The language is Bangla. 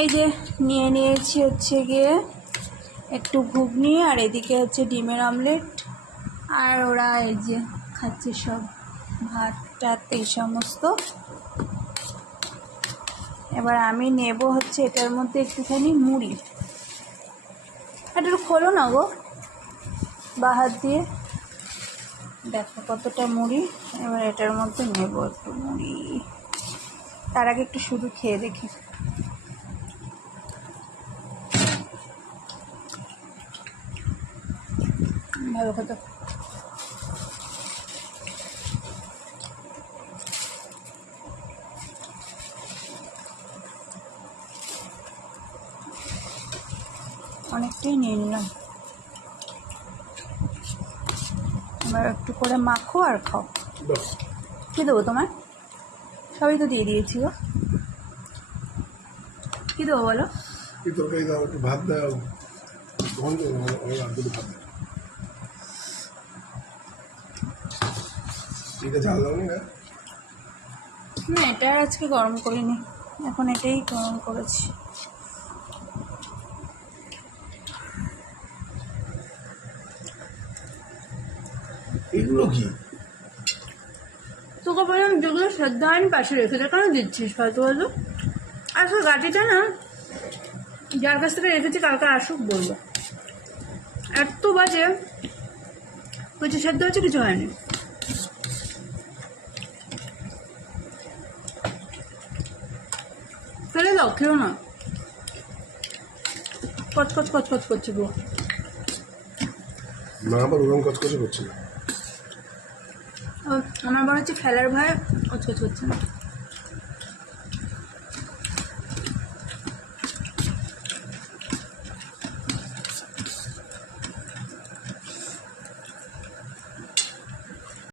এই যে নিয়ে নিয়েছি হচ্ছে গিয়ে একটু ঘুগনি, আর এদিকে হচ্ছে ডিমের অমলেট, আর ওরা এই যে খাচ্ছে সব ভাত টাত এই সমস্ত। এবার আমি নেব হচ্ছে এটার মধ্যে একটুখানি মুড়ি। এটা খোলো না গো বা হাত দিয়ে, দেখো কতটা মুড়ি। এবার এটার মধ্যে নেব একটু মুড়ি। তার আগে একটু শুধু খেয়ে দেখি। ভালো কথা। অনেকটাই নিয়ে নিলাম, এবার একটু করে মাখো আর খাও। কী দেবো তোমার? সবই তো দিয়ে দিয়েছি গো। কী দেবো বলো? কি তরকারি দাও, একটু ভাত দাও। ঠিক আছে, ঝাল দাও না? না, এটা আর আজকে গরম করিনি, এখন এটাই গরম করেছি। এগুলো কি? তোকে বললাম যেগুলো সেদ্ধ হয়নি পাশে রেখে দে, কেন দিচ্ছিস হয়তো বলতো? আসলে গাটিটা না, যার কাছ থেকে রেখেছি কালকে আসুক বলবো। এত বাজে, কিছু সেদ্ধ হয়েছে কিছু হয়নি। ফেলে দাও, খেও না। কচকচ কচকচ করছে গো। না, আবার ওরকম কচকচে করছে না। আমার মনে হচ্ছে ফেলার ভয়ে কচকচ করছে না।